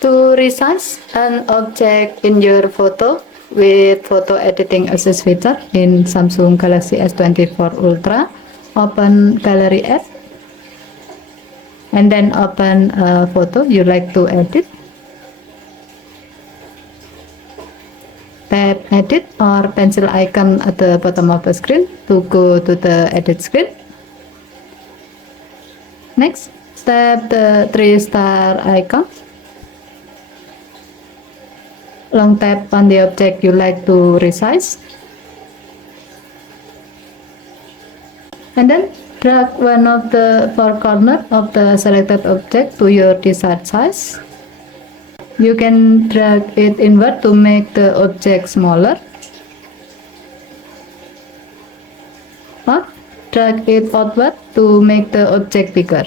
To resize an object in your photo with photo editing assist feature in Samsung Galaxy S24 Ultra, open Gallery app and then open a photo you like to edit. Tap edit or pencil icon at the bottom of the screen to go to the edit screen. Next, tap the 3-star icon. Long tap on the object you like to resize. And then drag one of the four corners of the selected object to your desired size. You can drag it inward to make the object smaller, or drag it outward to make the object bigger.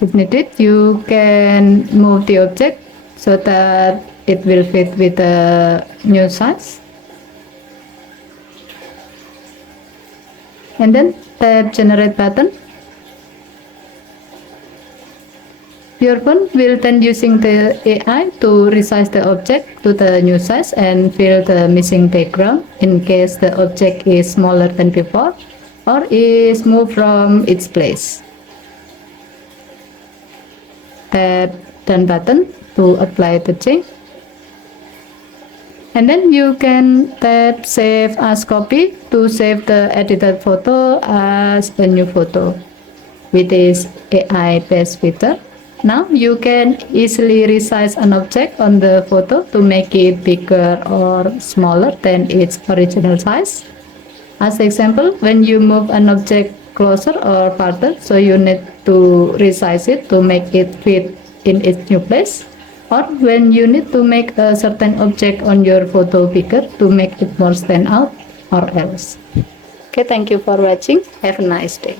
If needed, you can move the object so that it will fit with the new size. And then tap generate button. Your phone will then using the AI to resize the object to the new size and fill the missing background in case the object is smaller than before or is moved from its place. Tap done button to apply the change. And then you can tap save as copy to save the edited photo as a new photo. With this AI based feature, now you can easily resize an object on the photo to make it bigger or smaller than its original size. As example, when you move an object closer or farther, so you need to resize it to make it fit in its new place, or when you need to make a certain object on your photo bigger to make it more stand out or else. Okay, thank you for watching. Have a nice day.